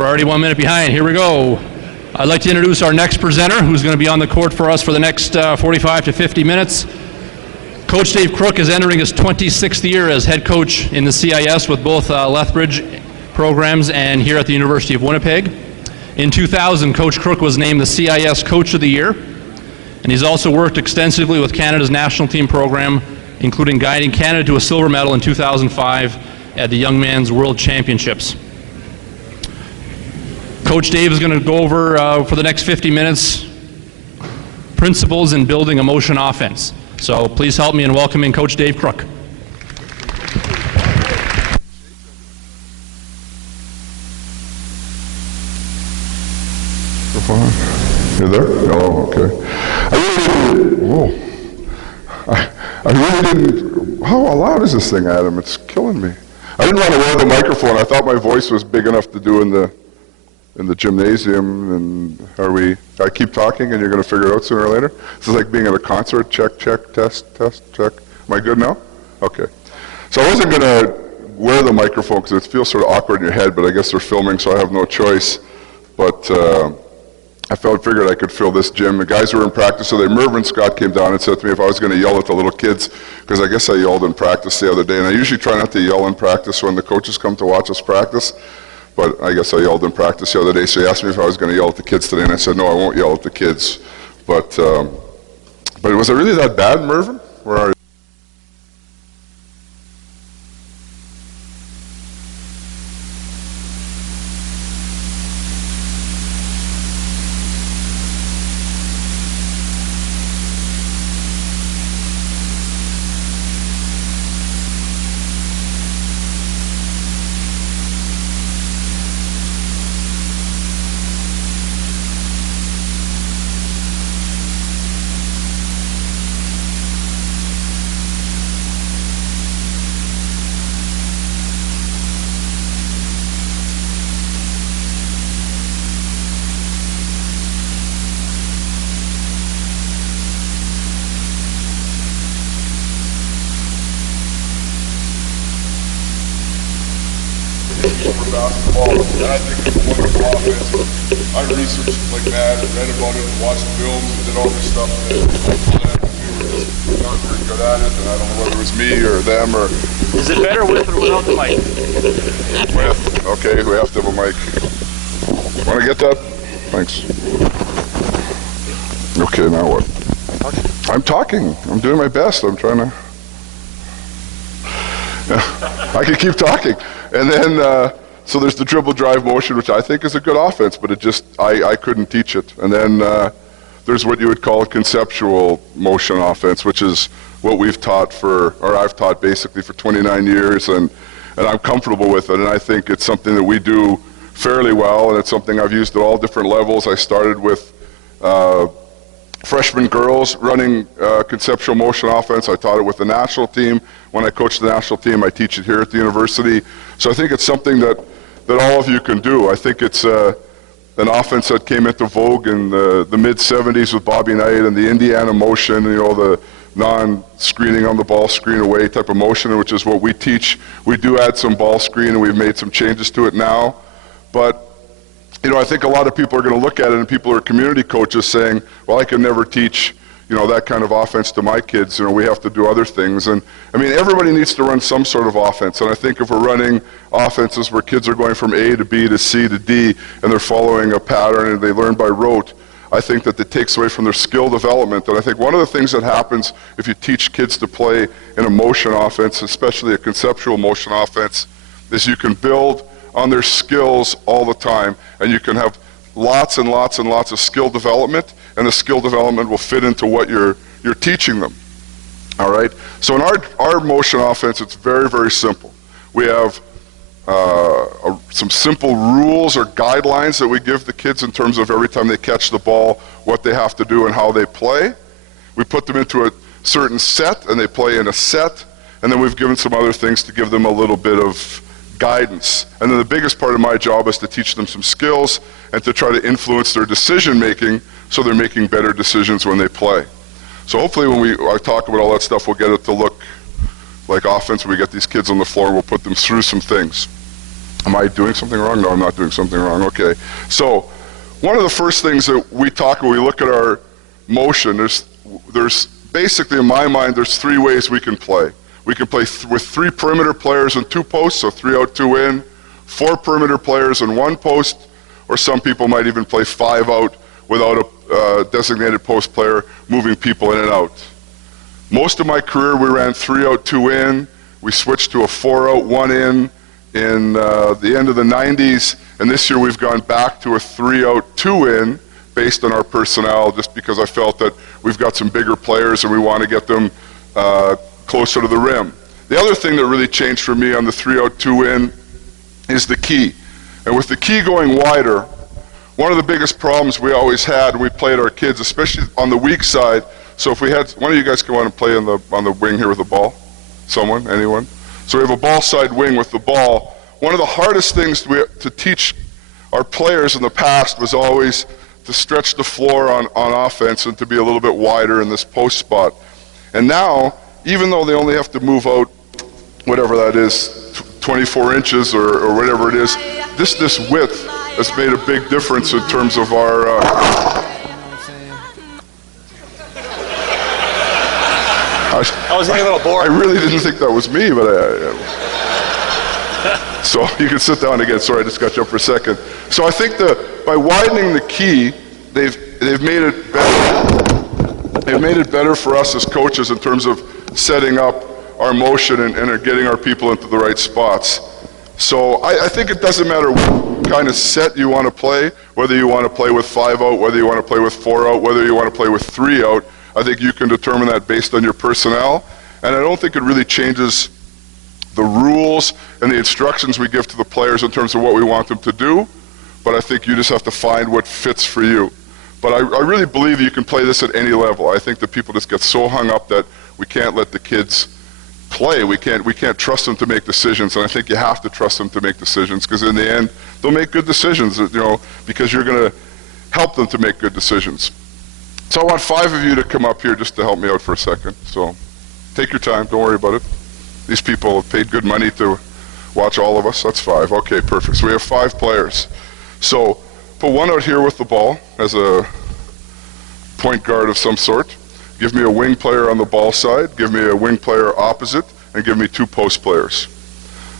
We're already 1 minute behind. Here we go. I'd like to introduce our next presenter, who's going to be on the court for us for the next 45 to 50 minutes. Coach Dave Crook is entering his 26th year as head coach in the CIS with both Lethbridge programs and here at the University of Winnipeg. In 2000, Coach Crook was named the CIS Coach of the Year, and he's also worked extensively with Canada's national team program, including guiding Canada to a silver medal in 2005 at the Young Men's World Championships. Coach Dave is going to go over, for the next 50 minutes, principles in building a motion offense. So please help me in welcoming Coach Dave Crook. You're there? Oh, okay. I really didn't, how loud is this thing, Adam? It's killing me. I didn't want to wear the microphone. I thought my voice was big enough to do in the gymnasium, and I keep talking and you're going to figure it out sooner or later? This is like being at a concert, check, test, check. Am I good now? Okay. So I wasn't going to wear the microphone because it feels sort of awkward in your head, but I guess they're filming, so I have no choice. But I figured I could fill this gym. The guys were in practice today. Mervyn Scott came down and said to me if I was going to yell at the little kids, because I guess I yelled in practice the other day, and I usually try not to yell in practice when the coaches come to watch us practice. But I guess I yelled in practice the other day, so he asked me if I was going to yell at the kids today, and I said, no, I won't yell at the kids. But was it really that bad, Mervyn? Where are you? For basketball, and I think it's a wonderful offense. I researched like mad and read about it and watched films and did all this stuff, and we were just not very good at it, and I don't know whether it was me or them or... Is it better with or without the mic? With. Okay, we have to have a mic. Want to get that? Thanks. Okay, now what? I'm talking. I'm doing my best. I'm trying to... I can keep talking. And then, so there's the dribble drive motion, which I think is a good offense, but it just, I couldn't teach it. And then there's what you would call a conceptual motion offense, which is what we've taught or I've taught basically for 29 years, and I'm comfortable with it. And I think it's something that we do fairly well, and it's something I've used at all different levels. I started with freshman girls running conceptual motion offense. I taught it with the national team. When I coach the national team, I teach it here at the university. So I think it's something that all of you can do. I think it's an offense that came into vogue in the mid-'70s with Bobby Knight and the Indiana motion, the non-screening on the ball, screen away type of motion, which is what we teach. We do add some ball screen, and we've made some changes to it now. But I think a lot of people are going to look at it, and people are community coaches saying, well, I can never teach, that kind of offense to my kids. We have to do other things. And I mean, everybody needs to run some sort of offense. And I think if we're running offenses where kids are going from A to B to C to D, and they're following a pattern and they learn by rote, I think that it takes away from their skill development. And I think one of the things that happens if you teach kids to play in a motion offense, especially a conceptual motion offense, is you can build on their skills all the time, and you can have lots and lots and lots of skill development, and the skill development will fit into what you're teaching them. All right? So in our motion offense, it's very, very simple. We have some simple rules or guidelines that we give the kids in terms of every time they catch the ball, what they have to do and how they play. We put them into a certain set, and they play in a set, and then we've given some other things to give them a little bit of guidance. And then the biggest part of my job is to teach them some skills and to try to influence their decision making so they're making better decisions when they play. So hopefully when I talk about all that stuff, we'll get it to look like offense. We get these kids on the floor, we'll put them through some things. Am I doing something wrong? No, I'm not doing something wrong. Okay. So one of the first things that we talk when we look at our motion, there's basically, in my mind, there's three ways we can play. We can play with three perimeter players and two posts, so 3 out, 2 in, 4 perimeter players and 1 post, or some people might even play 5 out without a designated post player moving people in and out. Most of my career we ran 3 out, 2 in. We switched to a 4 out, 1 in the end of the 90s, and this year we've gone back to a 3 out, 2 in based on our personnel, just because I felt that we've got some bigger players and we want to get them closer to the rim. The other thing that really changed for me on the 3 out, 2 in is the key. And with the key going wider, one of the biggest problems we always had when we played our kids, especially on the weak side, so if we had, one of you guys come on and play on the wing here with the ball? Someone? Anyone? So we have a ball side wing with the ball. One of the hardest things to teach our players in the past was always to stretch the floor on offense and to be a little bit wider in this post spot. And now, even though they only have to move out, whatever that is, 24 inches or whatever it is, this width has made a big difference in terms of our... I was getting a little bored. I really didn't think that was me, but so you can sit down again. Sorry, I just got you up for a second. So I think that by widening the key, they've made it better. They've made it better for us as coaches in terms of setting up our motion and getting our people into the right spots. So I think it doesn't matter what kind of set you want to play, whether you want to play with 5 out, whether you want to play with 4 out, whether you want to play with 3 out. I think you can determine that based on your personnel. And I don't think it really changes the rules and the instructions we give to the players in terms of what we want them to do. But I think you just have to find what fits for you. But I really believe you can play this at any level. I think that people just get so hung up that we can't let the kids play. We can't trust them to make decisions. And I think you have to trust them to make decisions, because in the end, they'll make good decisions, because you're going to help them to make good decisions. So I want 5 of you to come up here just to help me out for a second. So take your time, don't worry about it. These people have paid good money to watch all of us. That's 5. Okay, perfect. So we have 5 players. So put 1 out here with the ball as a point guard of some sort. Give me a wing player on the ball side. Give me a wing player opposite, and give me 2 post players.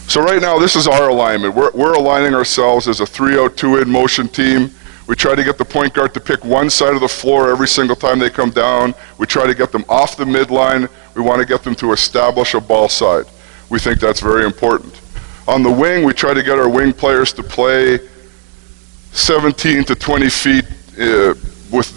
So right now, this is our alignment. We're aligning ourselves as a 3 out, 2 in motion team. We try to get the point guard to pick one side of the floor every single time they come down. We try to get them off the midline. We want to get them to establish a ball side. We think that's very important. On the wing, we try to get our wing players to play 17 to 20 feet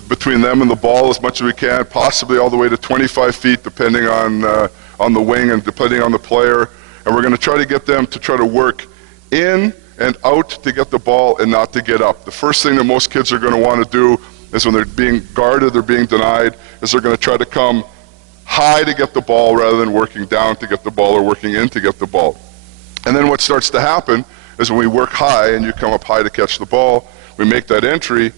between them and the ball as much as we can, possibly all the way to 25 feet depending on the wing and depending on the player. And we're going to try to get them to try to work in and out to get the ball and not to get up. The first thing that most kids are going to want to do is when they're being guarded, they're being denied, is they're going to try to come high to get the ball rather than working down to get the ball or working in to get the ball. And then what starts to happen is when we work high and you come up high to catch the ball, we make that entry.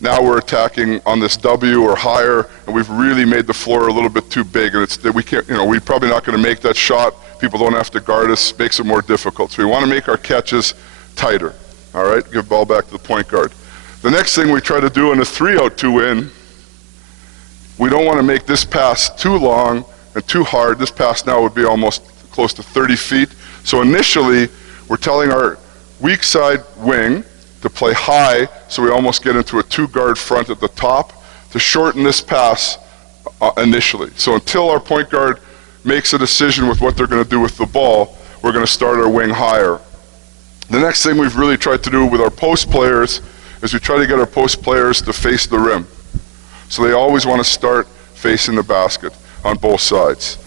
Now we're attacking on this W or higher, and we've really made the floor a little bit too big, and we're probably not going to make that shot. People don't have to guard us, makes it more difficult. So we want to make our catches tighter. All right, give the ball back to the point guard. The next thing we try to do in a 3 out, 2 in, we don't want to make this pass too long and too hard. This pass now would be almost close to 30 feet. So initially, we're telling our weak side wing to play high, so we almost get into a 2-guard front at the top to shorten this pass initially. So until our point guard makes a decision with what they're going to do with the ball, we're going to start our wing higher. The next thing we've really tried to do with our post players is we try to get our post players to face the rim. So they always want to start facing the basket on both sides.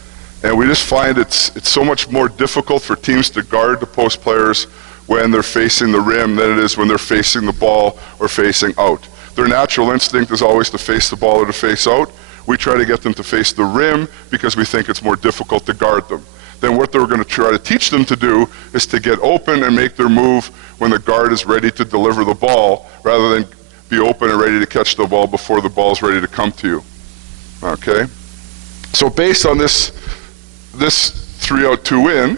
And we just find it's so much more difficult for teams to guard the post players when they're facing the rim than it is when they're facing the ball or facing out. Their natural instinct is always to face the ball or to face out. We try to get them to face the rim because we think it's more difficult to guard them. Then what they're going to try to teach them to do is to get open and make their move when the guard is ready to deliver the ball, rather than be open and ready to catch the ball before the ball is ready to come to you. Okay? So based on this 3 out, 2 in,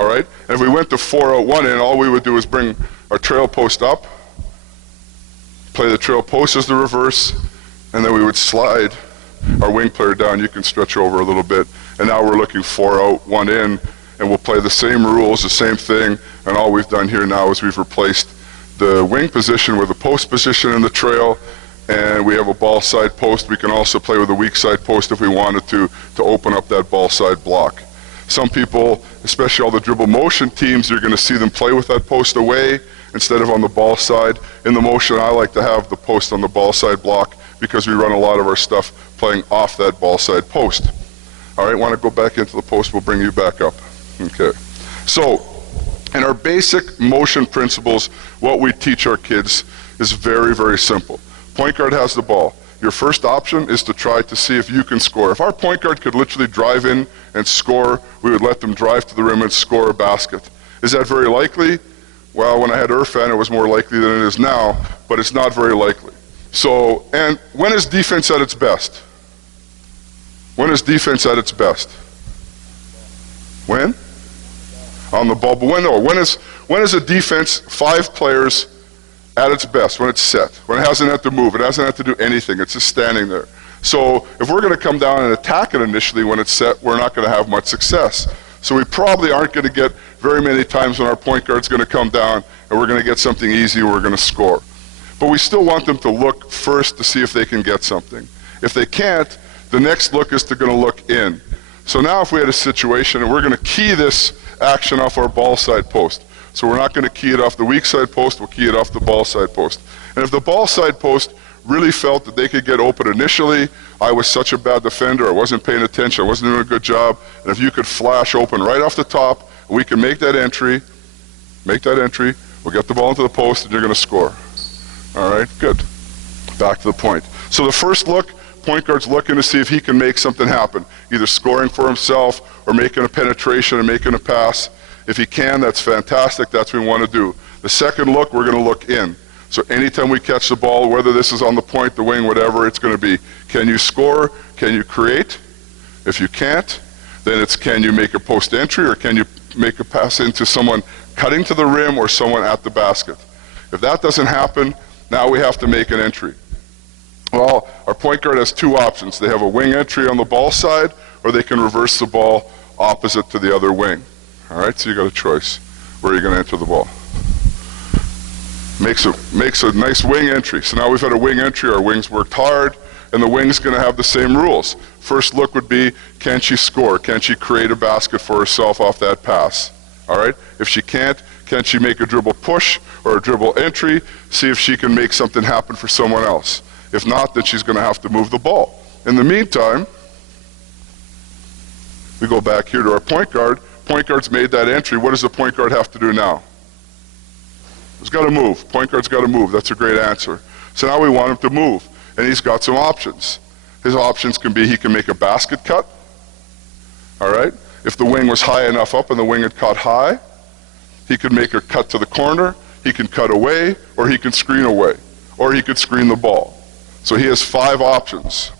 all right? And if we went to 4 out, 1 in, all we would do is bring our trail post up, play the trail post as the reverse, and then we would slide our wing player down. You can stretch over a little bit. And now we're looking 4 out, 1 in, and we'll play the same rules, the same thing, and all we've done here now is we've replaced the wing position with a post position in the trail, and we have a ball side post. We can also play with a weak side post if we wanted to open up that ball side block. Some people, especially all the dribble motion teams, you're going to see them play with that post away instead of on the ball side. In the motion, I like to have the post on the ball side block because we run a lot of our stuff playing off that ball side post. All right, want to go back into the post, we'll bring you back up. Okay. So, in our basic motion principles, what we teach our kids is very, very simple. Point guard has the ball. Your first option is to try to see if you can score. If our point guard could literally drive in and score, we would let them drive to the rim and score a basket. Is that very likely? Well, when I had Irfan, it was more likely than it is now, but it's not very likely. So, and when is defense at its best? When is defense at its best? When? On the ball. But when is a defense 5 players at its best? When it's set. When it hasn't had to move. It hasn't had to do anything. It's just standing there. So if we're going to come down and attack it initially when it's set, we're not going to have much success. So we probably aren't going to get very many times when our point guard's going to come down and we're going to get something easy and we're going to score. But we still want them to look first to see if they can get something. If they can't, the next look is going to look in. So now if we had a situation and we're going to key this action off our ball side post. So we're not going to key it off the weak side post, we'll key it off the ball side post. And if the ball side post really felt that they could get open initially, I was such a bad defender, I wasn't paying attention, I wasn't doing a good job, and if you could flash open right off the top, and we can make that entry, we'll get the ball into the post, and you're going to score. All right, good. Back to the point. So the first look, point guard's looking to see if he can make something happen, either scoring for himself or making a penetration and making a pass. If he can, that's fantastic, that's what we want to do. The second look, we're going to look in. So anytime we catch the ball, whether this is on the point, the wing, whatever, it's going to be, can you score? Can you create? If you can't, then it's can you make a post entry or can you make a pass into someone cutting to the rim or someone at the basket? If that doesn't happen, now we have to make an entry. Well, our point guard has 2 options. They have a wing entry on the ball side or they can reverse the ball opposite to the other wing. All right, so you got a choice. Where are you going to enter the ball? Makes a nice wing entry. So now we've had a wing entry, our wings worked hard, and the wing's going to have the same rules. First look would be, can she score? Can she create a basket for herself off that pass? All right, if she can't, can she make a dribble push or a dribble entry? See if she can make something happen for someone else. If not, then she's going to have to move the ball. In the meantime, we go back here to our point guard. Point guard's made that entry. What does the point guard have to do now? He's got to move. Point guard's got to move. That's a great answer. So now we want him to move, and he's got some options. His options can be he can make a basket cut. All right? If the wing was high enough up and the wing had caught high, he could make a cut to the corner, he can cut away, or he can screen away, or he could screen the ball. So he has 5 options.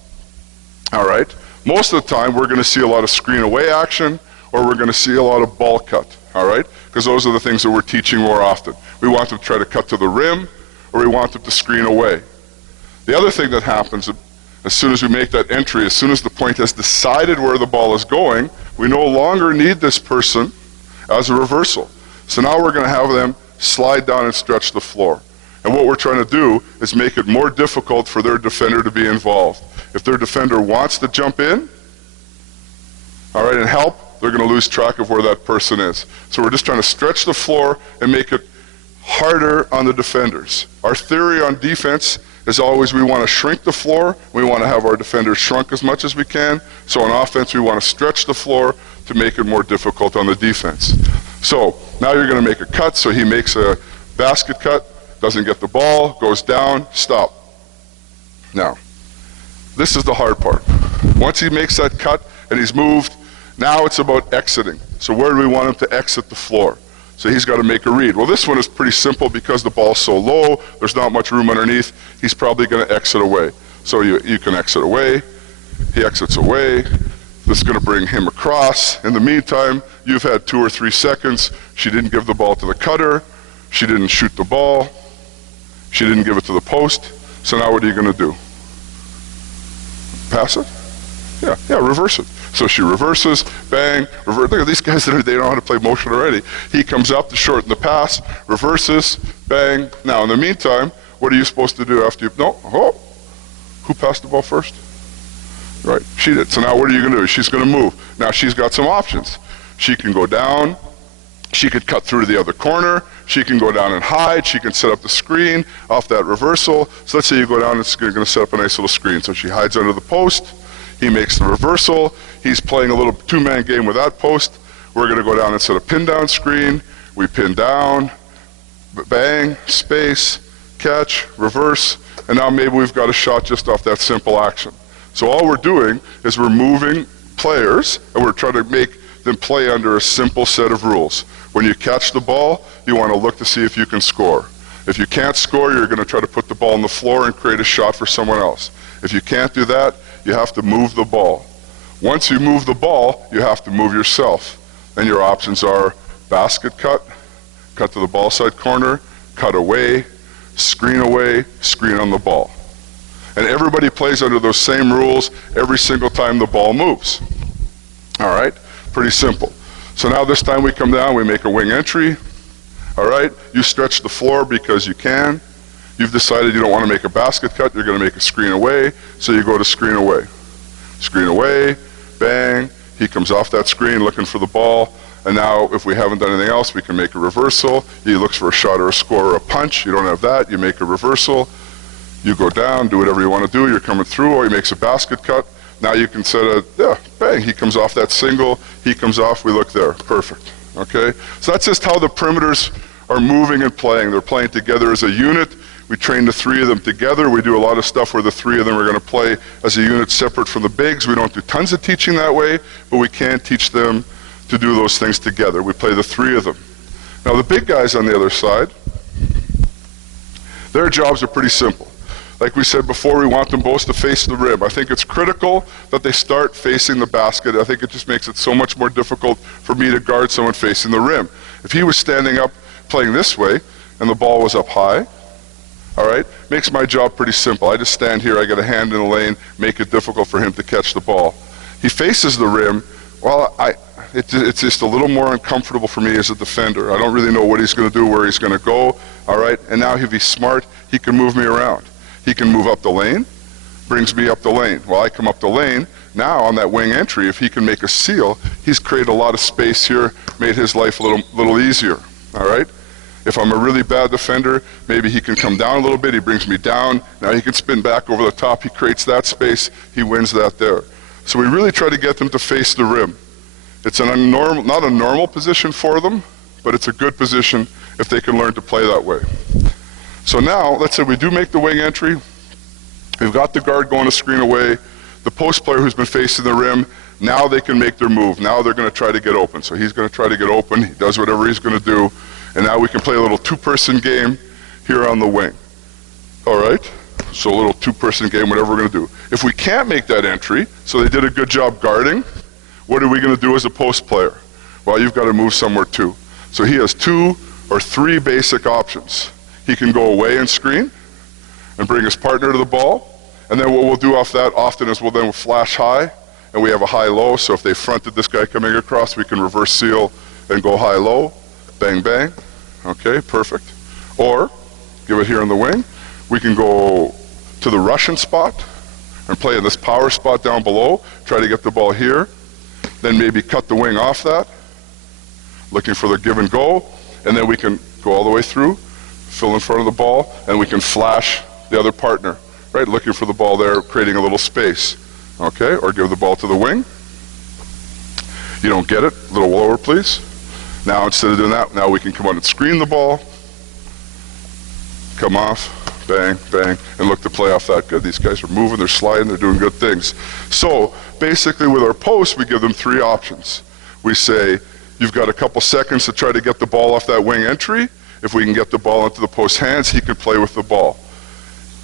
All right? Most of the time, we're going to see a lot of screen away action, or we're going to see a lot of ball cut. All right? Because those are the things that we're teaching more often. We want them to try to cut to the rim, or we want them to screen away. The other thing that happens, as soon as we make that entry, as soon as the point has decided where the ball is going, we no longer need this person as a reversal. So now we're going to have them slide down and stretch the floor. And what we're trying to do is make it more difficult for their defender to be involved. If their defender wants to jump in, all right, and help, they're going to lose track of where that person is. So we're just trying to stretch the floor and make it harder on the defenders. Our theory on defense is always we want to shrink the floor. We want to have our defenders shrunk as much as we can. So on offense, we want to stretch the floor to make it more difficult on the defense. So now you're going to make a cut. So he makes a basket cut, doesn't get the ball, goes down, stop. Now, this is the hard part. Once he makes that cut and he's moved, now it's about exiting. So where do we want him to exit the floor? So he's got to make a read. Well, this one is pretty simple because the ball's so low, there's not much room underneath. He's probably going to exit away. So you can exit away, he exits away, This is going to bring him across. In the meantime, you've had 2 or 3 seconds. She didn't give the ball to the cutter. She didn't shoot the ball. She didn't give it to the post. So now what are you going to do? Pass it? Yeah, reverse it. So she reverses, bang, reverse. Look at these guys, they know how to play motion already. He comes up to shorten the pass, reverses, bang. Now, in the meantime, what are you supposed to do after you, who passed the ball first? Right, she did. So now what are you going to do? She's going to move. Now she's got some options. She can go down. She could cut through to the other corner. She can go down and hide. She can set up the screen off that reversal. So let's say you go down and you're going to set up a nice little screen. So she hides under the post. He makes the reversal. He's playing a little 2-man game with that post. We're going to go down and set a pin down screen. We pin down, bang, space, catch, reverse, and now maybe we've got a shot just off that simple action. So all we're doing is we're moving players, and we're trying to make them play under a simple set of rules. When you catch the ball, you want to look to see if you can score. If you can't score, you're going to try to put the ball on the floor and create a shot for someone else. If you can't do that, you have to move the ball. Once you move the ball, you have to move yourself. And your options are basket cut, cut to the ball side corner, cut away, screen on the ball. And everybody plays under those same rules every single time the ball moves. All right? Pretty simple. So now this time we come down, we make a wing entry. All right? You stretch the floor because you can. You've decided you don't want to make a basket cut, you're going to make a screen away, so you go to screen away. Screen away, bang, he comes off that screen looking for the ball, and now if we haven't done anything else, we can make a reversal. He looks for a shot or a score or a punch. You don't have that, you make a reversal. You go down, do whatever you want to do, you're coming through, or he makes a basket cut. Now you can set a, bang, he comes off that single, he comes off, we look there, perfect, okay? So that's just how the perimeters are moving and playing. They're playing together as a unit. We train the 3 of them together. We do a lot of stuff where the 3 of them are going to play as a unit separate from the bigs. We don't do tons of teaching that way, but we can teach them to do those things together. We play the 3 of them. Now the big guys on the other side, their jobs are pretty simple. Like we said before, we want them both to face the rim. I think it's critical that they start facing the basket. I think it just makes it so much more difficult for me to guard someone facing the rim. If he was standing up playing this way and the ball was up high, all right, makes my job pretty simple. I just stand here, I get a hand in the lane, make it difficult for him to catch the ball. He faces the rim, well, it's just a little more uncomfortable for me as a defender. I don't really know what he's going to do, where he's going to go, all right? And now if he's smart, he can move me around. He can move up the lane, brings me up the lane. Well, I come up the lane, now on that wing entry, if he can make a seal, he's created a lot of space here, made his life a little easier, all right? If I'm a really bad defender, maybe he can come down a little bit, he brings me down, now he can spin back over the top, he creates that space, he wins that there. So we really try to get them to face the rim. It's not a normal position for them, but it's a good position if they can learn to play that way. So now, let's say we do make the wing entry, we've got the guard going to screen away, the post player who's been facing the rim, now they can make their move, now they're going to try to get open. So he's going to try to get open, he does whatever he's going to do, and now we can play a little 2-person game here on the wing. All right? So a little 2-person game, whatever we're going to do. If we can't make that entry, so they did a good job guarding, what are we going to do as a post player? Well, you've got to move somewhere too. So he has 2 or 3 basic options. He can go away and screen and bring his partner to the ball, and then what we'll do off that often is we'll flash high, and we have a high-low, so if they fronted this guy coming across, we can reverse seal and go high-low. Bang, bang. Okay, perfect. Or, give it here on the wing. We can go to the Russian spot and play in this power spot down below, try to get the ball here, then maybe cut the wing off that, looking for the give and go, and then we can go all the way through, fill in front of the ball, and we can flash the other partner, right? Looking for the ball there, creating a little space, okay? Or give the ball to the wing. You don't get it, a little lower, please. Now, instead of doing that, now we can come on and screen the ball, come off, bang, bang, and look to play off that. Good, these guys are moving, they're sliding, they're doing good things. So, basically with our posts, we give them 3 options. We say, you've got a couple seconds to try to get the ball off that wing entry. If we can get the ball into the post hands, he can play with the ball.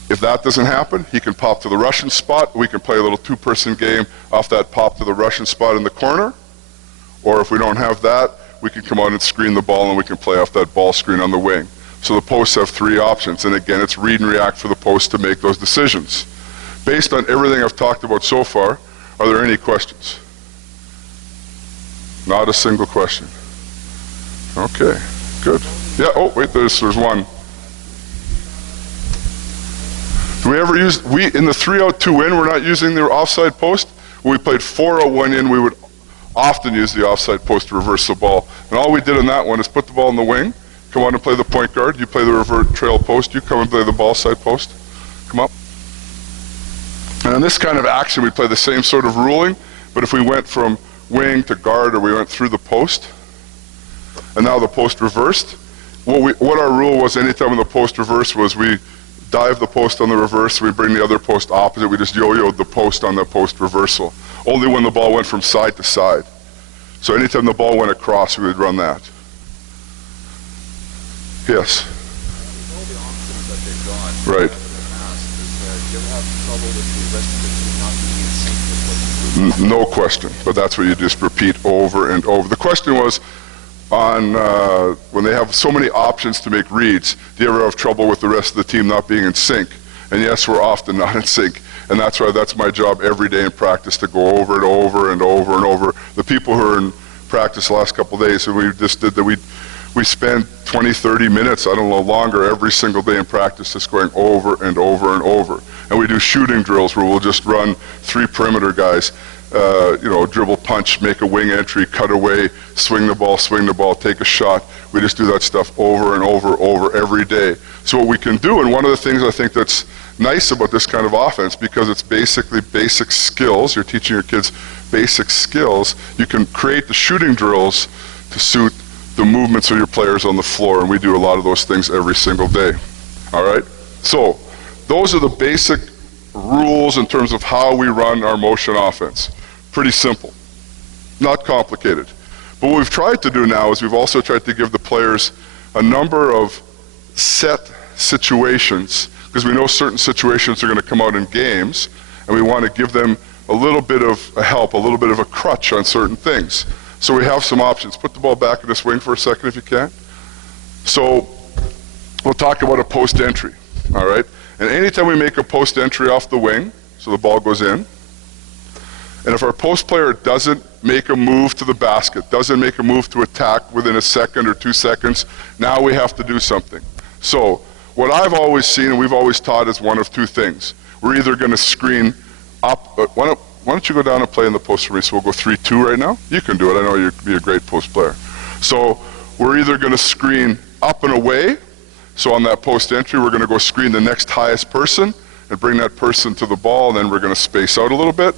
If that doesn't happen, he can pop to the Russian spot. We can play a little two-person game off that pop to the Russian spot in the corner. Or if we don't have that, we can come out and screen the ball and we can play off that ball screen on the wing. So the posts have three options. And again, it's read and react for the post to make those decisions. Based on everything I've talked about so far, are there any questions? Not a single question. Okay, good. Yeah, oh, wait, there's one. Do we ever use, in the 3-out 2-in, we're not using the offside post. When we played 4-out 1-in, we would often use the offside post to reverse the ball. And all we did in that one is put the ball in the wing, come on and play the point guard, you play the revert trail post, you come and play the ball side post, come up. And in this kind of action, we play the same sort of ruling, but if we went from wing to guard or we went through the post, and now the post reversed, what our rule was anytime when the post reversed was we dive the post on the reverse, we bring the other post opposite, we just yo-yoed the post on the post reversal. Only when the ball went from side to side. So anytime the ball went across, we would run that. Yes? Right. No question, but that's what you just repeat over and over. The question was, on when they have so many options to make reads, do you ever have trouble with the rest of the team not being in sync? And yes, we're often not in sync. And that's why that's my job every day in practice, to go over and over and over and over. The people who are in practice the last couple of days, and we just did that, we spend 20, 30 minutes, I don't know, longer every single day in practice just going over and over and over. And we do shooting drills where we'll just run 3 perimeter guys, dribble, punch, make a wing entry, cut away, swing the ball, take a shot. We just do that stuff over and over every day. So what we can do, and one of the things I think that's nice about this kind of offense, because it's basically basic skills, you're teaching your kids basic skills, you can create the shooting drills to suit the movements of your players on the floor, and we do a lot of those things every single day. All right? So those are the basic rules in terms of how we run our motion offense. Pretty simple, not complicated. But what we've tried to do now is we've also tried to give the players a number of set situations, because we know certain situations are going to come out in games, and we want to give them a little bit of a help, a little bit of a crutch on certain things. So we have some options. Put the ball back in this wing for a second if you can. So we'll talk about a post entry, all right? And anytime we make a post entry off the wing, so the ball goes in, and if our post player doesn't make a move to the basket, doesn't make a move to attack within a second or 2 seconds, now we have to do something. So what I've always seen and we've always taught is one of two things. We're either going to screen up, why don't you go down and play in the post for me? So we'll go 3-2 right now. You can do it. I know you'd be a great post player. So we're either going to screen up and away. So on that post entry, we're going to go screen the next highest person and bring that person to the ball, and then we're going to space out a little bit,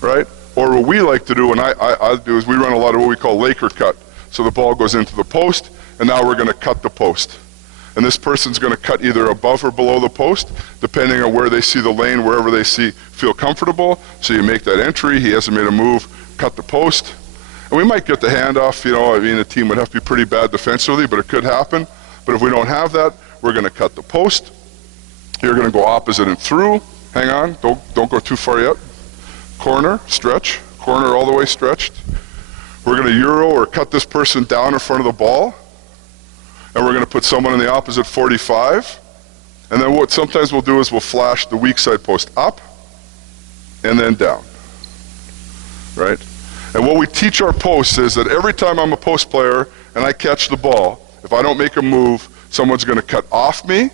right? Or what we like to do, and I do, is we run a lot of what we call Laker cut. So the ball goes into the post, and now we're going to cut the post. And this person's going to cut either above or below the post, depending on where they see the lane, wherever they feel comfortable. So you make that entry, he hasn't made a move, cut the post. And we might get the handoff, the team would have to be pretty bad defensively, but it could happen. But if we don't have that, we're going to cut the post. You're going to go opposite and through. Hang on, don't go too far yet. Corner, stretch, corner all the way stretched. We're going to euro or cut this person down in front of the ball. And we're going to put someone in the opposite 45. And then what sometimes we'll do is we'll flash the weak side post up and then down, right? And what we teach our posts is that every time I'm a post player and I catch the ball, if I don't make a move, someone's going to cut off me,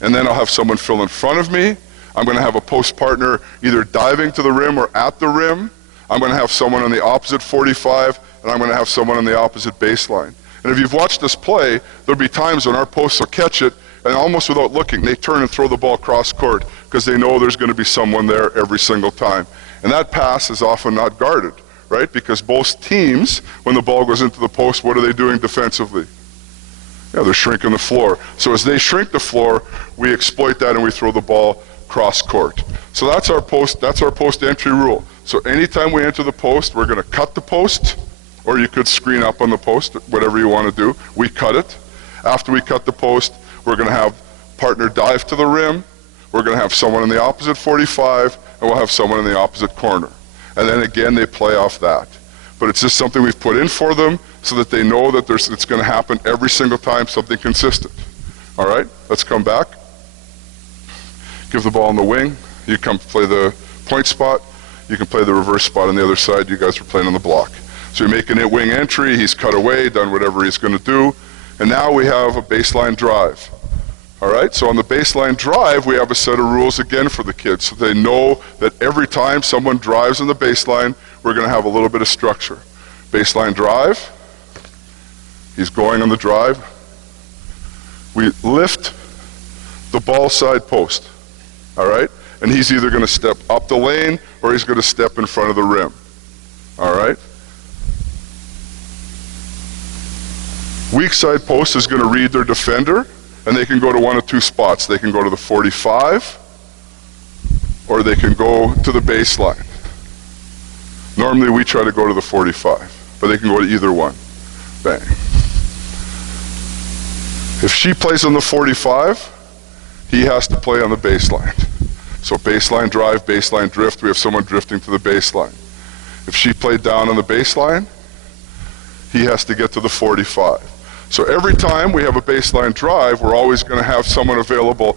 and then I'll have someone fill in front of me. I'm going to have a post partner either diving to the rim or at the rim. I'm going to have someone on the opposite 45, and I'm going to have someone on the opposite baseline. And if you've watched us play, there'll be times when our posts will catch it, and almost without looking, they turn and throw the ball cross court because they know there's going to be someone there every single time. And that pass is often not guarded, right? Because both teams, when the ball goes into the post, what are they doing defensively? Yeah, they're shrinking the floor. So as they shrink the floor, we exploit that and we throw the ball cross court. So that's our post entry rule. So anytime we enter the post, we're going to cut the post, or you could screen up on the post, whatever you want to do. We cut it. After we cut the post, we're going to have partner dive to the rim, we're going to have someone in the opposite 45, and we'll have someone in the opposite corner. And then again, they play off that. But it's just something we've put in for them so that they know that it's going to happen every single time, something consistent. All right, let's come back. Give the ball in the wing. You come play the point spot. You can play the reverse spot on the other side. You guys are playing on the block. So you're making a wing entry. He's cut away, done whatever he's going to do. And now we have a baseline drive. All right, so on the baseline drive, we have a set of rules again for the kids. So they know that every time someone drives on the baseline, we're going to have a little bit of structure. Baseline drive. He's going on the drive. We lift the ball side post. All right, and he's either going to step up the lane or he's going to step in front of the rim. All right. Weak side post is going to read their defender, and they can go to one of two spots. They can go to the 45, or they can go to the baseline. Normally we try to go to the 45, but they can go to either one. Bang. If she plays on the 45, he has to play on the baseline. So baseline drive, baseline drift, we have someone drifting to the baseline. If she played down on the baseline, he has to get to the 45. So every time we have a baseline drive, we're always going to have someone available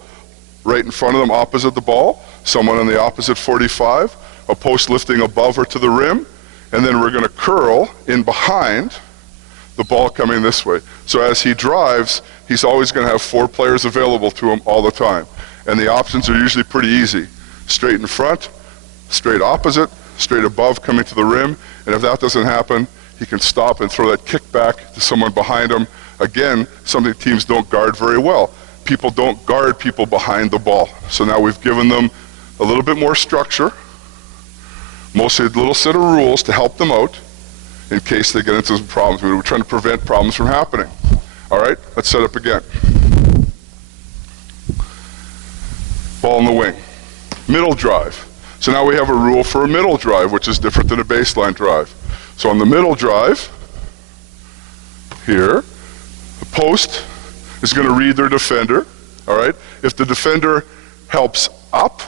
right in front of them opposite the ball, someone on the opposite 45, a post lifting above or to the rim, and then we're going to curl in behind the ball coming this way. So as he drives, he's always going to have 4 players available to him all the time. And the options are usually pretty easy. Straight in front, straight opposite, straight above coming to the rim, and if that doesn't happen, he can stop and throw that kick back to someone behind him. Again, something teams don't guard very well. People don't guard people behind the ball. So now we've given them a little bit more structure, mostly a little set of rules to help them out in case they get into some problems. We're trying to prevent problems from happening. All right, let's set up again. Ball in the wing. Middle drive. So now we have a rule for a middle drive, which is different than a baseline drive. So on the middle drive, here, the post is going to read their defender. All right? If the defender helps up,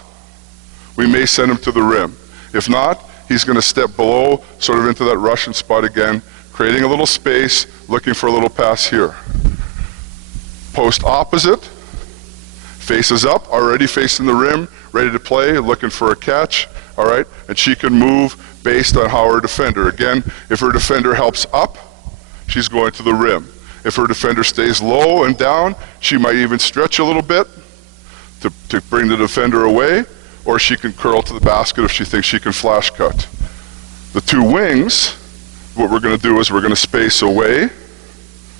we may send him to the rim. If not, he's going to step below, sort of into that Russian spot again, creating a little space, looking for a little pass here. Post opposite, faces up, already facing the rim, ready to play, looking for a catch. All right? And she can move based on how her defender. Again, if her defender helps up, she's going to the rim. If her defender stays low and down, she might even stretch a little bit to bring the defender away, or she can curl to the basket if she thinks she can flash cut. The 2 wings, what we're going to do is we're going to space away,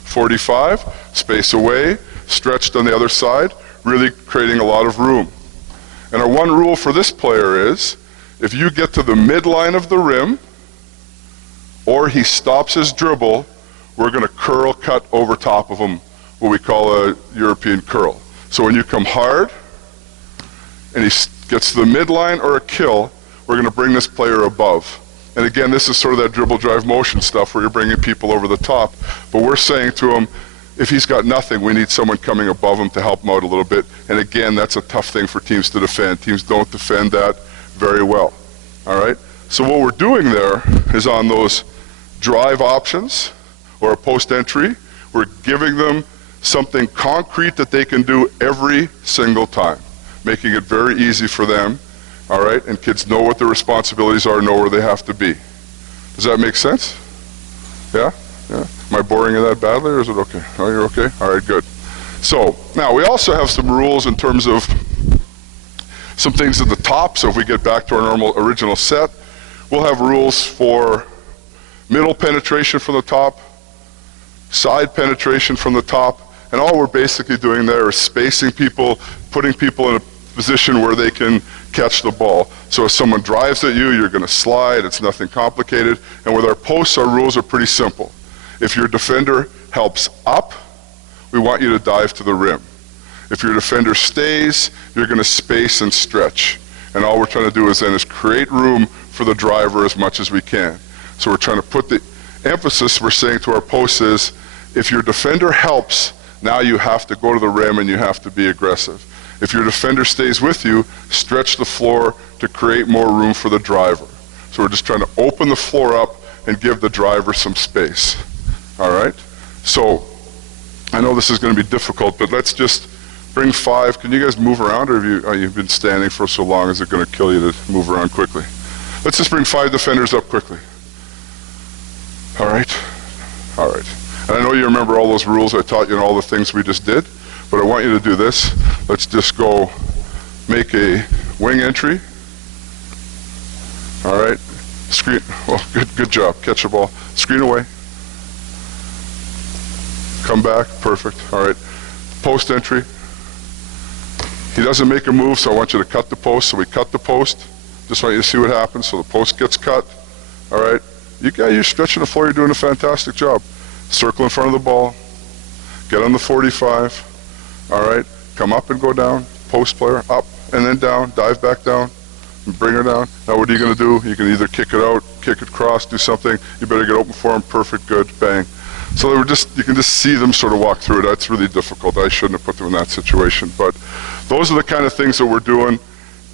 45, space away, stretched on the other side, really creating a lot of room. And our one rule for this player is, if you get to the midline of the rim, or he stops his dribble, we're going to curl cut over top of him, what we call a European curl. So when you come hard, and he gets to the midline or a kill, we're going to bring this player above. And again, this is sort of that dribble drive motion stuff where you're bringing people over the top. But we're saying to him, if he's got nothing, we need someone coming above him to help him out a little bit. And again, that's a tough thing for teams to defend. Teams don't defend that very well. All right? So what we're doing there is on those drive options or a post entry, we're giving them something concrete that they can do every single time, making it very easy for them. All right? And kids know what their responsibilities are, know where they have to be. Does that make sense? Yeah? Yeah? Am I boring you that badly, or is it okay? Oh, you're okay? All right, good. So, now we also have some rules in terms of some things at the top. So if we get back to our normal original set, we'll have rules for middle penetration from the top, side penetration from the top, and all we're basically doing there is spacing people, putting people in a position where they can catch the ball. So if someone drives at you, you're going to slide. It's nothing complicated. And with our posts, our rules are pretty simple. If your defender helps up, we want you to dive to the rim. If your defender stays, you're going to space and stretch. And all we're trying to do is create room for the driver as much as we can. So we're trying to put the emphasis we're saying to our posts is, if your defender helps, now you have to go to the rim and you have to be aggressive. If your defender stays with you, stretch the floor to create more room for the driver. So we're just trying to open the floor up and give the driver some space. All right? So I know this is going to be difficult, but let's just bring 5. Can you guys move around, or have you've been standing for so long, is it going to kill you to move around quickly? Let's just bring 5 defenders up quickly. All right? All right. And I know you remember all those rules I taught you and all the things we just did, but I want you to do this. Let's just go make a wing entry. All right? Screen. Well, good job. Catch the ball. Screen away. Come back. Perfect. All right. Post entry. He doesn't make a move, so I want you to cut the post. So we cut the post. Just want you to see what happens. So the post gets cut. All right. You're stretching the floor. You're doing a fantastic job. Circle in front of the ball. Get on the 45. All right. Come up and go down. Post player. Up and then down. Dive back down. And bring her down. Now what are you going to do? You can either kick it out, kick it across, do something. You better get open for him. Perfect. Good. Bang. So you can just see them sort of walk through it. That's really difficult. I shouldn't have put them in that situation. But those are the kind of things that we're doing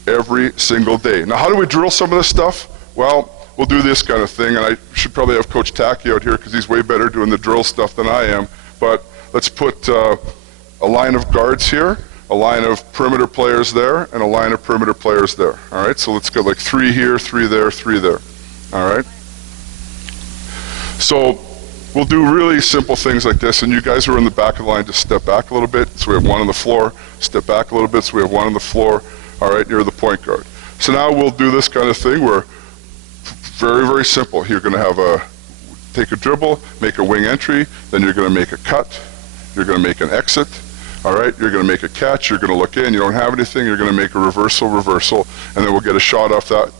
every single day. Now, how do we drill some of this stuff? Well, we'll do this kind of thing, and I should probably have Coach Tacky out here because he's way better doing the drill stuff than I am. But let's put a line of guards here, a line of perimeter players there, and a line of perimeter players there. All right, so let's get like 3 here, 3 there, 3 there. All right? So we'll do really simple things like this, and you guys who are in the back of the line, just step back a little bit, so we have 1 on the floor. Step back a little bit, so we have 1 on the floor. All right, you're the point guard. So now we'll do this kind of thing where very, very simple. You're going to take a dribble, make a wing entry, then you're going to make a cut, you're going to make an exit, all right, you're going to make a catch, you're going to look in, you don't have anything, you're going to make a reversal, and then we'll get a shot off that,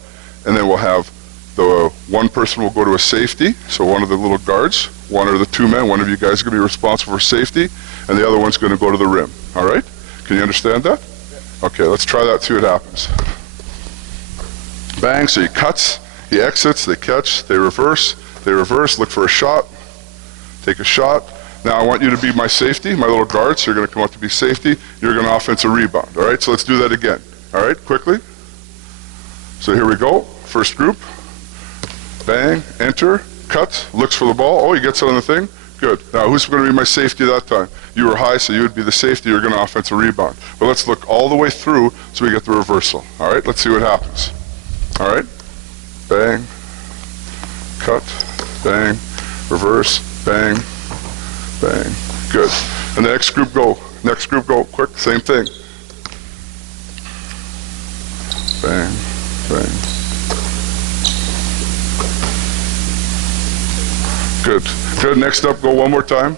and then we'll have the one person will go to a safety, so one of the little guards, one or the 2 men, one of you guys is going to be responsible for safety, and the other one's going to go to the rim, all right? Can you understand that? Okay, let's try that, see what happens. Bang, so he cuts, he exits, they catch, they reverse, look for a shot, take a shot. Now I want you to be my safety, my little guard, so you're going to come out to be safety, you're going to offensive rebound, all right? So let's do that again, all right, quickly. So here we go, first group, bang, enter, cut, looks for the ball, oh, he gets it on the thing, good. Now who's going to be my safety that time? You were high, so you would be the safety, you're going to offensive rebound. But let's look all the way through so we get the reversal, all right? Let's see what happens, all right? Bang, cut, bang, reverse, bang, bang, good. And the next group go, quick, same thing. Bang, bang. Good, good, next up, go one more time.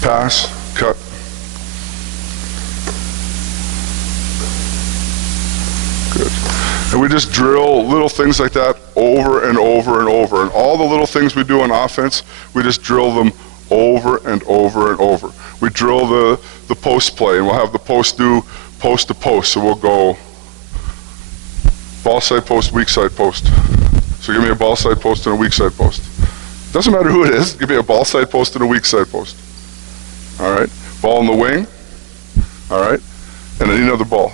Pass, cut. Good. And we just drill little things like that over and over and over. And all the little things we do on offense, we just drill them over and over and over. We drill the post play, and we'll have the post do post to post. So we'll go ball side post, weak side post. So give me a ball side post and a weak side post. Doesn't matter who it is, give me a ball side post and a weak side post. All right, ball in the wing, all right, and then another ball.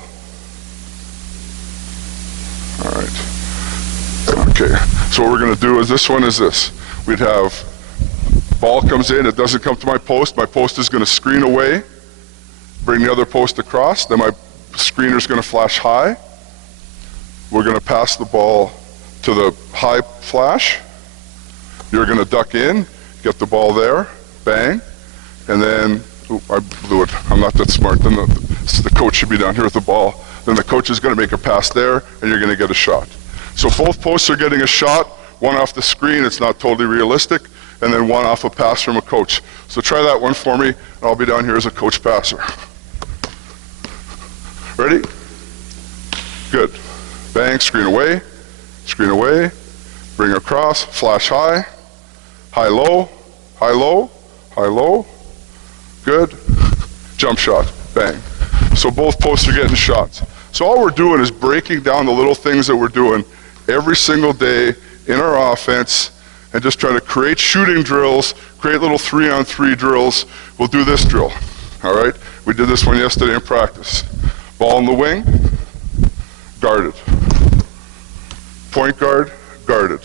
All right, okay, so what we're going to do is this. We'd have ball comes in, it doesn't come to my post is going to screen away, bring the other post across, then my screener's going to flash high. We're going to pass the ball to the high flash. You're going to duck in, get the ball there, bang, and then, I blew it, I'm not that smart, then the coach should be down here with the ball. Then the coach is going to make a pass there, and you're going to get a shot. So both posts are getting a shot, one off the screen, it's not totally realistic, and then one off a pass from a coach. So try that one for me, and I'll be down here as a coach passer. Ready? Good. Bang, screen away, bring across, flash high, high low, high low, high low, good, jump shot, bang. So both posts are getting shots. So all we're doing is breaking down the little things that we're doing every single day in our offense and just try to create shooting drills, create little 3-on-3 drills. We'll do this drill, all right? We did this one yesterday in practice. Ball in the wing, guarded. Point guard, guarded.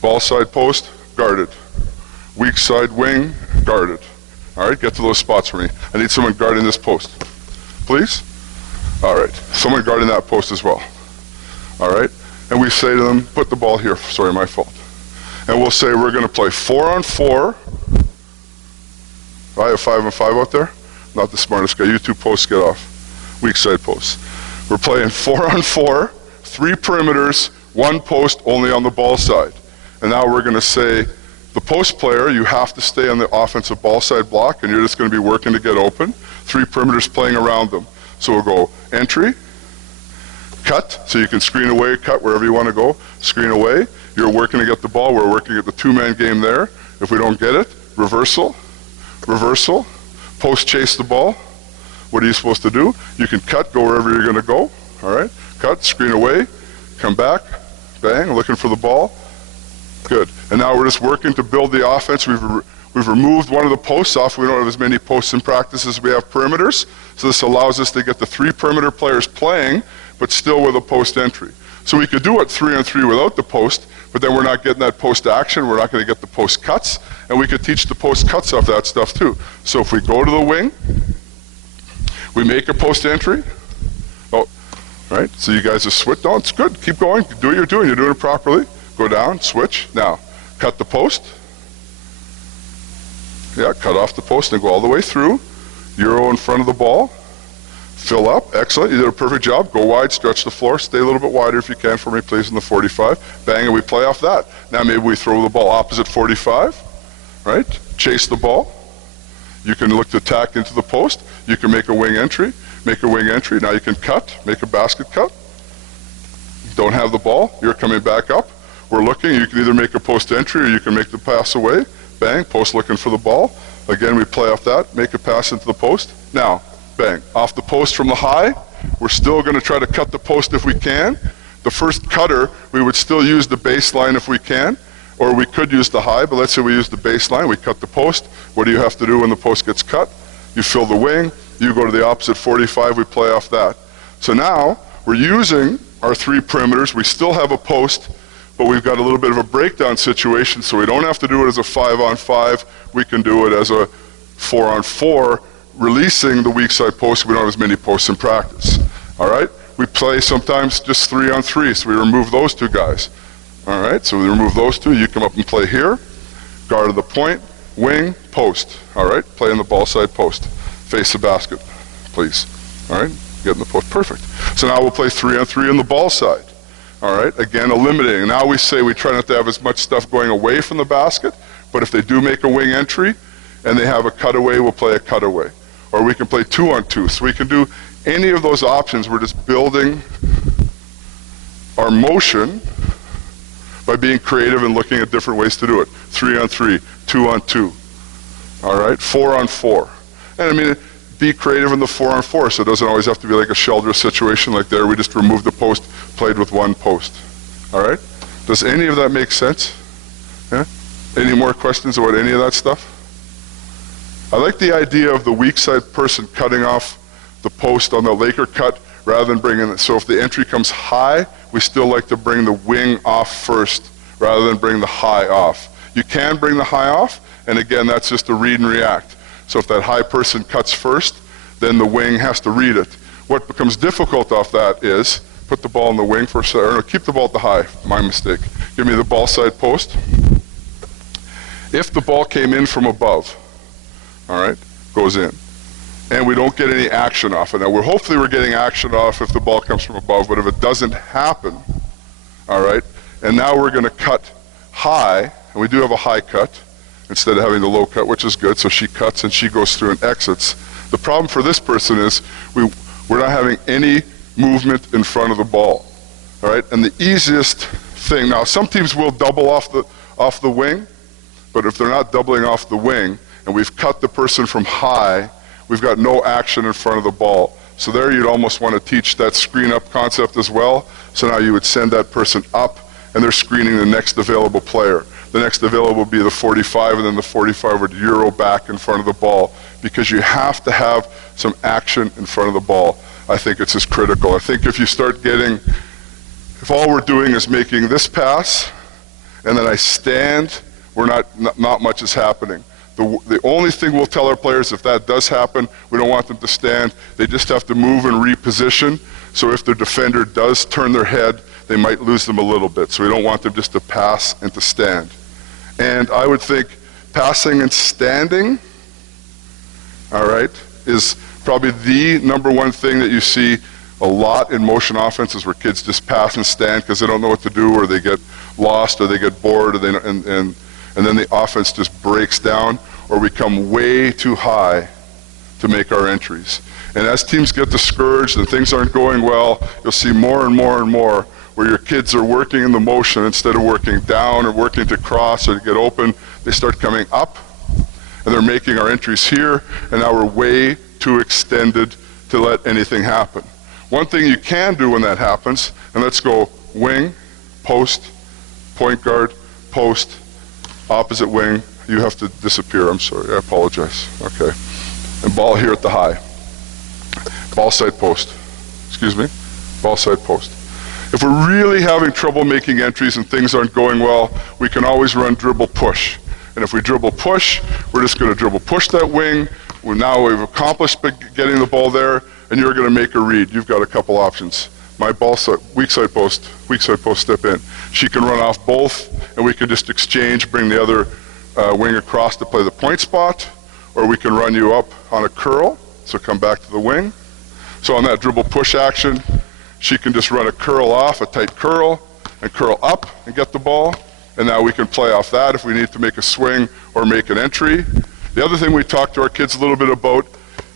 Ball side post, guarded. Weak side wing, guarded. All right, get to those spots for me. I need someone guarding this post. Please? All right, someone guarding that post as well. All right, and we say to them, put the ball here. Sorry, my fault. And we'll say we're going to play 4-on-4. I have 5-on-5 out there. Not the smartest guy. You two posts get off. Weak side posts. We're playing 4-on-4, 3 perimeters, 1 post only on the ball side. And now we're going to say, the post player, you have to stay on the offensive ball side block, and you're just going to be working to get open. 3 perimeters playing around them. So we'll go entry, cut, so you can screen away, cut wherever you want to go, screen away. You're working to get the ball. We're working at the 2-man game there. If we don't get it, reversal, reversal, post chase the ball. What are you supposed to do? You can cut, go wherever you're going to go. All right, cut, screen away, come back, bang, looking for the ball. Good. And now we're just working to build the offense. We've removed one of the posts off. We don't have as many posts in practice as we have perimeters. So this allows us to get the 3 perimeter players playing, but still with a post entry. So we could do it 3-on-3 without the post, but then we're not getting that post action. We're not going to get the post cuts, and we could teach the post cuts off that stuff too. So if we go to the wing, we make a post entry. Oh, right. So you guys just switch. No, it's good. Keep going. Do what you're doing. You're doing it properly. Go down, switch. Now, cut the post. Yeah, cut off the post and go all the way through. Euro in front of the ball. Fill up. Excellent. You did a perfect job. Go wide, stretch the floor. Stay a little bit wider if you can for me, please, in the 45. Bang, and we play off that. Now maybe we throw the ball opposite 45, right? Chase the ball. You can look to attack into the post. You can make a wing entry. Make a wing entry. Now you can cut. Make a basket cut. Don't have the ball. You're coming back up. We're looking. You can either make a post entry or you can make the pass away. Bang, post looking for the ball. Again, we play off that. Make a pass into the post. Now, bang, off the post from the high. We're still going to try to cut the post if we can. The first cutter, we would still use the baseline if we can, or we could use the high, but let's say we use the baseline. We cut the post. What do you have to do when the post gets cut? You fill the wing. You go to the opposite 45. We play off that. So now we're using our 3 perimeters. We still have a post, but we've got a little bit of a breakdown situation, so we don't have to do it as a 5-on-5. We can do it as a 4-on-4, releasing the weak side post. We don't have as many posts in practice. All right? We play sometimes just 3-on-3, so we remove those 2 guys. All right? So we remove those 2. You come up and play here. Guard at the point, wing, post. All right? Play in the ball side post. Face the basket, please. All right? Get in the post. Perfect. So now we'll play 3-on-3 in the ball side. All right, again, eliminating. Now we say we try not to have as much stuff going away from the basket, but if they do make a wing entry and they have a cutaway, we'll play a cutaway. Or we can play 2-on-2. So we can do any of those options. We're just building our motion by being creative and looking at different ways to do it. 3-on-3, 2-on-2. All right, 4-on-4. And I mean, be creative in the 4-on-4, so it doesn't always have to be like a shelter situation like there. We just remove the post, played with 1 post. All right? Does any of that make sense? Yeah? Any more questions about any of that stuff? I like the idea of the weak side person cutting off the post on the Laker cut rather than bringing it. So if the entry comes high, we still like to bring the wing off first rather than bring the high off. You can bring the high off, and again, that's just a read and react. So if that high person cuts first, then the wing has to read it. What becomes difficult off that is, put the ball in the wing for a second, or no, keep the ball at the high, my mistake. Give me the ball side post. If the ball came in from above, all right, goes in, and we don't get any action off it. Now, hopefully we're getting action off if the ball comes from above, but if it doesn't happen, all right, and now we're going to cut high, and we do have a high cut, instead of having the low cut, which is good. So she cuts and she goes through and exits. The problem for this person is we're not having any movement in front of the ball. All right, and the easiest thing, now some teams will double off the wing, but if they're not doubling off the wing and we've cut the person from high, we've got no action in front of the ball. So there you'd almost want to teach that screen up concept as well. So now you would send that person up and they're screening the next available player. the next available would be the 45, and then the 45 would euro back in front of the ball, because you have to have some action in front of the ball. I think it's just critical. I think if you start getting, if all we're doing is making this pass, and then I stand, not much is happening. The only thing we'll tell our players, if that does happen, we don't want them to stand. They just have to move and reposition. So if their defender does turn their head, they might lose them a little bit. So we don't want them just to pass and to stand. And I would think passing and standing, all right, is probably the number one thing that you see a lot in motion offenses, where kids just pass and stand because they don't know what to do, or they get lost, or they get bored, or and then the offense just breaks down, or we come way too high to make our entries. And as teams get discouraged and things aren't going well, you'll see more and more and more where your kids are working in the motion instead of working down or working to cross or to get open. They start coming up, and they're making our entries here, and now we're way too extended to let anything happen. One thing you can do when that happens, and let's go wing, post, point guard, post, opposite wing. You have to disappear, I'm sorry, I apologize. Okay. And ball here at the high. Ball side post. Excuse me? Ball side post. If we're really having trouble making entries and things aren't going well, we can always run dribble push. And if we dribble push, we're just going to dribble push that wing. Now we've accomplished getting the ball there, and you're going to make a read. You've got a couple options. My ball side, weak side post, step in. She can run off both, and we can just exchange, bring the other wing across to play the point spot, or we can run you up on a curl, so come back to the wing. So on that dribble push action, she can just run a curl off, a tight curl, and curl up and get the ball. And now we can play off that if we need to make a swing or make an entry. The other thing we talk to our kids a little bit about,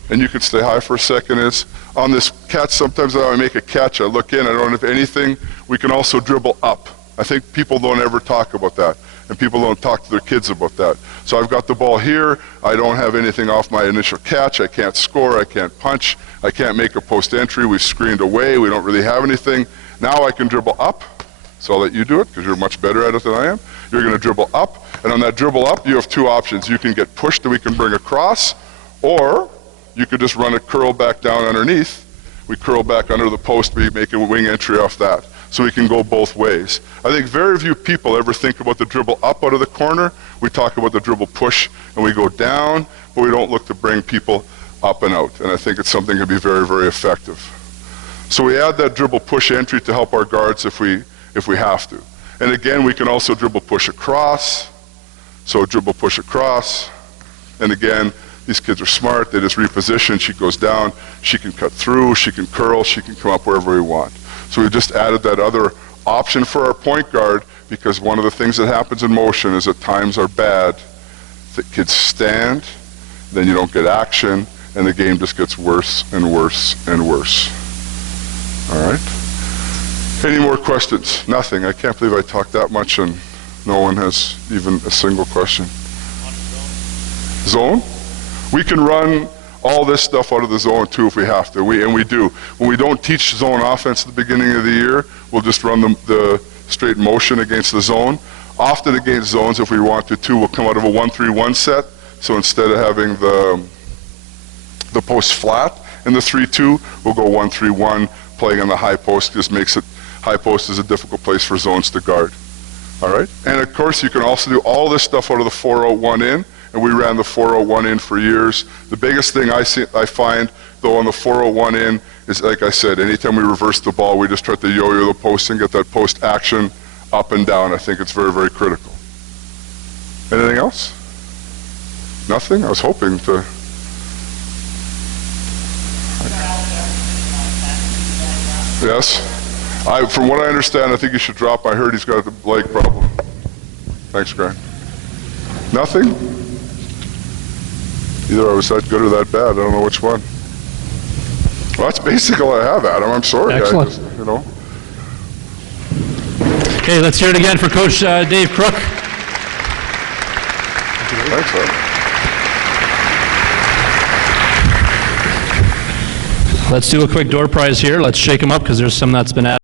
and you can stay high for a second, is on this catch, sometimes I make a catch, I look in, I don't have anything, we can also dribble up. I think people don't ever talk about that, and people don't talk to their kids about that. So I've got the ball here, I don't have anything off my initial catch, I can't score, I can't punch, I can't make a post entry, we've screened away, we don't really have anything. Now I can dribble up, so I'll let you do it because you're much better at it than I am. You're going to dribble up, and on that dribble up you have two options. You can get pushed and we can bring across, or you could just run a curl back down underneath. We curl back under the post, we make a wing entry off that. So we can go both ways. I think very few people ever think about the dribble up out of the corner. We talk about the dribble push and we go down, but we don't look to bring people up and out. And I think it's something that can be very, very effective. So we add that dribble push entry to help our guards if we have to. And again, we can also dribble push across. So dribble push across. And again, these kids are smart, they just reposition, she goes down, she can cut through, she can curl, she can come up wherever we want. So we just added that other option for our point guard, because one of the things that happens in motion is that times are bad. The kids stand, then you don't get action, and the game just gets worse and worse and worse. All right? Any more questions? Nothing. I can't believe I talked that much and no one has even a single question. Zone? We can run all this stuff out of the zone too if we have to, and we do. When we don't teach zone offense at the beginning of the year, we'll just run the straight motion against the zone. Often against zones, if we want to too, we'll come out of a 1-3-1 set. So instead of having the post flat in the 3-2, we'll go 1-3-1, playing on the high post. Just makes it, high post is a difficult place for zones to guard. All right? And of course, you can also do all this stuff out of the 4-0-1 in. And we ran the 4-0-1 in for years. The biggest thing I find, though, on the 4-0-1 in is, like I said, anytime we reverse the ball, we just try to yo-yo the post and get that post action up and down. I think it's very, very critical. Anything else? Nothing? I was hoping to... Yes? From what I understand, I think you should drop. I heard he's got a leg problem. Thanks, Grant. Nothing? Either I was that good or that bad. I don't know which one. Well, that's basically all I have, Adam. I'm sorry. Excellent. Okay, let's hear it again for Coach Dave Crook. Thanks, Adam. Let's do a quick door prize here. Let's shake them up because there's some that's been added.